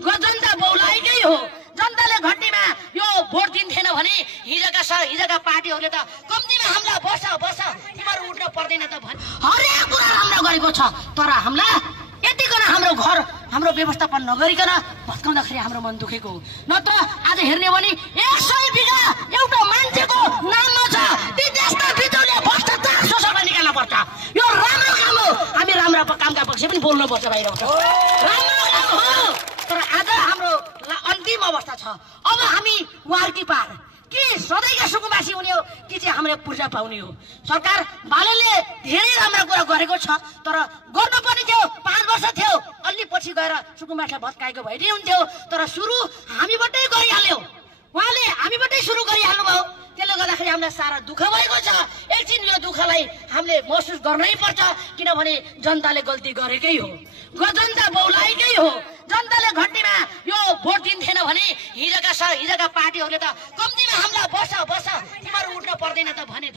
जनता बहुलाएकै हो। जनताले घट्टीमा यो भोट दिन्थेन भने हिजोका पार्टीहरूले त कम्तीमा हामीलाई बस तिमीहरू उठ्न पर्दैन त भन् हरेक कुरा राम्रो गरेको छ। तर हामीलाई यतिकन हाम्रो घर हाम्रो व्यवस्थापन नगरिकन भत्काउँदाखेरि हाम्रो मन दुखेको हो। नत्र आज हेर्ने भने 100 बिघा एउटा मान्छेको नाममा छ। ती देशका बिजुली भ्रष्टाचार शोषणमा निकाल्न पर्छ। यो राम्रो काम हो। हामी राम्रो कामका पक्ष पनि बोल्नु पर्छ बाहिर राम्रो काम हो। तर आज हाम्रो अन्तिम अवस्था छ। अब हामी वार्की पार के सधैँका सुकुम्बासी हुने हो कि चाहिँ हामीले पूर्जा पाउने हो। सरकार बालनले धेरै राम्रो कुरा गरेको छ। तर गर्नुपर्ने थियो 5 वर्ष थियो। अलि पछि गएर सुकुम्बासलाई भत्काएको भए नि हुन्थ्यो। तर सुरु हामीबाटै गरिहाल्यो। उहाँले हामीबाटै सुरु गरिहाल्नु भयो। त्यसले गर्दाखेरि हामीलाई सारा दुःख भएको छ। एकछिन यो दुःखलाई हामीले महसुस गर्नै पर्छ। किनभने जनताले गल्ती गरेकै हो। जनता बहुलाएकै हो। जनताले घट्टीमा यो भोट दिन्थेन भने हिजोका पार्टीहरूले त कम्तीमा हामीलाई बस तिमीहरू उठ्न पर्दैन त भने